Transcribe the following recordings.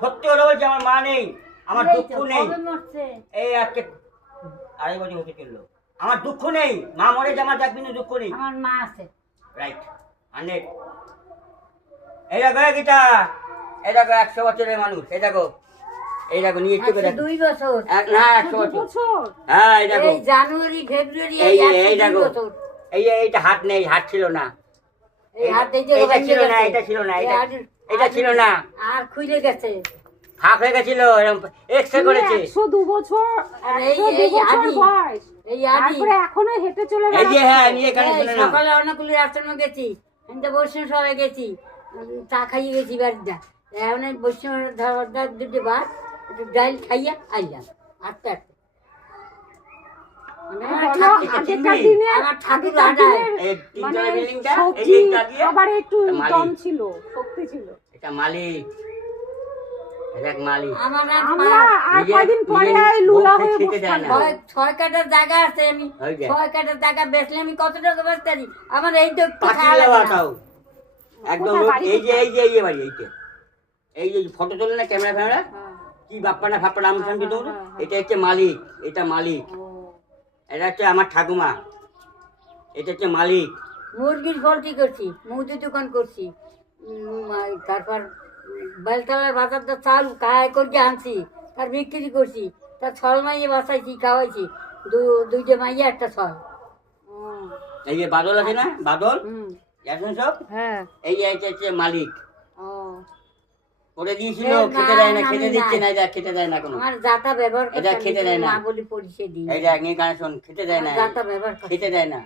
সত্যি কথা বলছি, আমার মা নেই, আমার দুঃখ নেই। এই আজকে 2.5 বছর হতে চললো, আমার দুঃখ নেই। মা মরে যে আমার এক বিন্দু দুঃখ নেই। আমার মা আছে। রাইট, 100। এই দেখো গীতা, এই দেখো 100 বছরের মানুষ, এই দেখো, এই দেখো নিয়ে চোখে দেখো। 2 বছর না 100 বছর। হ্যাঁ এই দেখো, এই জানুয়ারি ফেব্রুয়ারি এই দেখো, এইটা হাত নেই, হাত ছিল না, এই হাত এই যে এটা ছিল না, এটা ছিল না, এটা ছিল না, আর খুলে গেছে, ফাঁক হয়ে গেছিল, এরকম এক্সরে করেছে। 102 বছর, আর এই আদি বয়স, এই আদি তারপরে এখনো হেঁটে চলে এই যে হ্যাঁ নিয়ে এখানে ছিল না। সকালে অনেকগুলি আশ্রমে গেছি, কিন্তু বৈষ্ণব সবাই গেছি, চা খাইয়ে গেছি বাড়িটা। এখন বৈষ্ণব দুটো বার একটু ডাইল খাইয়া আইলাম আস্তে আস্তে। আগেকার দিনে আমার ঠাকুর আগেকার দিনের এই মানে তিনতলা বিল্ডিংটা, এই সবজি দিকটা দিয়ে খাবারে একটু মালিক। দম ছিল, শক্তি ছিল। এটা মালিক, এটা মালিক। আমার আমরা আর কয়দিন পরে লুলা হয়ে খেতে বসে দেয় না। থাকবো। 6 কাটার জায়গা আছে, আমি হয়ে যায়। 6 কাটার জায়গা বেচলে আমি কত টাকা বেচতে পারি? আমার এই তো একটু পাঁচিল খাওয়া দেওয়া লাগে না। তাও একদম কোথায় বাড়ি এই যে কোথায়? এই যে বাড়ি, এই যে ফটো তোলে না ক্যামেরা ফ্যামেরা, কি বাপ্পা না ফাপ্পা নাম শুনতে তো, এটা হচ্ছে মালিক, এটা মালিক, এটা হচ্ছে আমার ঠাকুমা, এটা হচ্ছে মালিক। মুরগির পোল্ট্রি করছি, মুদি দোকান করছি, তারপর বেলতলার বাজারটা চাল কায় করে আনছি, তার বিক্রি করছি, তার ছল মাইয়ে বাসাইছি, খাওয়াইছি, দুইটা মাইয়া একটা ছল। এই যে বাদল আছে না, বাদল হুম, জানেন সব, হ্যাঁ, এই যে এটা হচ্ছে মালিক। ও করে দিয়েছিল, না, খেতে দেয় না, আমি খেতে দিচ্ছে নাই। না, এটা খেতে দেয় না কোনো। আমার যাতা ব্যবহার করতে এটা খেতে দেয় না। মা বলি পরিষে দিই, এই দেখ নিয়ে কানেকশন, খেতে দেয় না, যাতা ব্যবহার করতে খেতে দেয় না।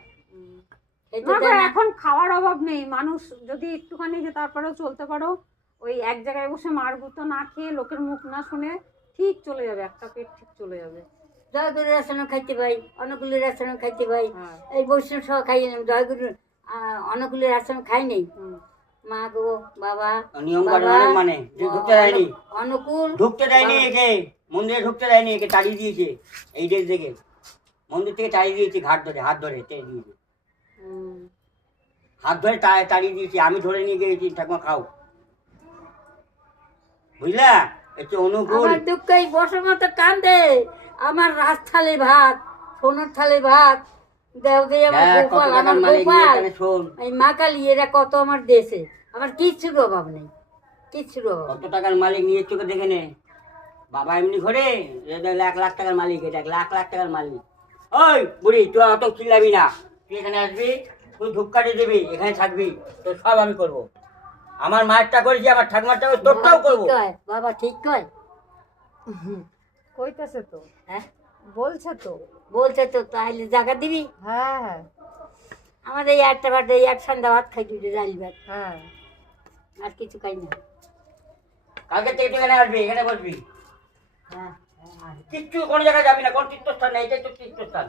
খেতে না গো, দেয় না। এখন খাওয়ার অভাব নেই। মানুষ যদি একটুখানি যে তারপরেও চলতে পারো, ওই এক জায়গায় বসে মার গুঁতো না খেয়ে, লোকের মুখ না শুনে ঠিক চলে যাবে, একটা পেট ঠিক চলে যাবে। জয়গুরু রেশনও খাইতে পাই, অনুকূলের রেশনও খাইতে পাই, হ্যাঁ। এই বৈষ্ণব সহ খাই জয়গুরু অনুকূলের রেশন খাই নেই। হুম। মা গো বাবা, নিয়ম করে বাবা, মানে যে ঢুকতে দেয়নি, অনুকূল ঢুকতে দেয়নি একে, মন্দিরে ঢুকতে দেয়নি একে, তাড়িয়ে দিয়েছে। এই ডেট থেকে মন্দির থেকে তাড়িয়ে দিয়েছে, ঘাট ধরে হাত ধরে টেনে দিয়েছে, হুম, হাত ধরে তাড়িয়ে দিয়েছি। আমি ধরে নিয়ে গিয়েছি, ঠাকুমা খাও, বুঝলা, একটু অনুকূল। আমার দুঃখ এই বছর মতো কান্দে, আমার রাত থালে ভাত, সোনার থালে ভাত দেও দে, আমার দেখ, কত গোপাল, টাকার আমার মালিক নিয়ে গোপাল, এখানে শোন, এই মা কালী, এরা কত আমার দেশে, আমার কিচ্ছুর অভাব নেই, কিচ্ছুর অভাব কত টাকার মালিক নিয়ে চোখে দেখে নে। বাবা এমনি ঘরে, এটা 1,00,000 টাকার মালিক, এটা 1,00,000 টাকার মালিক। ওই বুড়ি, তুই অত চিল্লাবি না, তুই এখানে আসবি, তুই ধূপকাঠি দিবি, এখানে থাকবি, তো সব আমি করবো। আমার মায়েরটা করেছি, আমার ঠাকুমারটা করেছি, তোরটাও করবো। বাবা ঠিক কয়, কইতেছে তো, হ্যাঁ বলছে তো। বলছে তো, তাহলে জায়গা দিবি। হ্যাঁ হ্যাঁ আমাদের এই একটা ভাত, এই এক সন্ধ্যা ভাত খাই, দুটো ডাল ভাত, হ্যাঁ। আর কিছু খাই না। কালকে থেকে তুই এখানে আসবি, এখানে বসবি, হ্যাঁ কিচ্ছু কোনো জায়গায় যাবি না, কোন তীর্থস্থান নেই, এটাই তো তীর্থস্থান।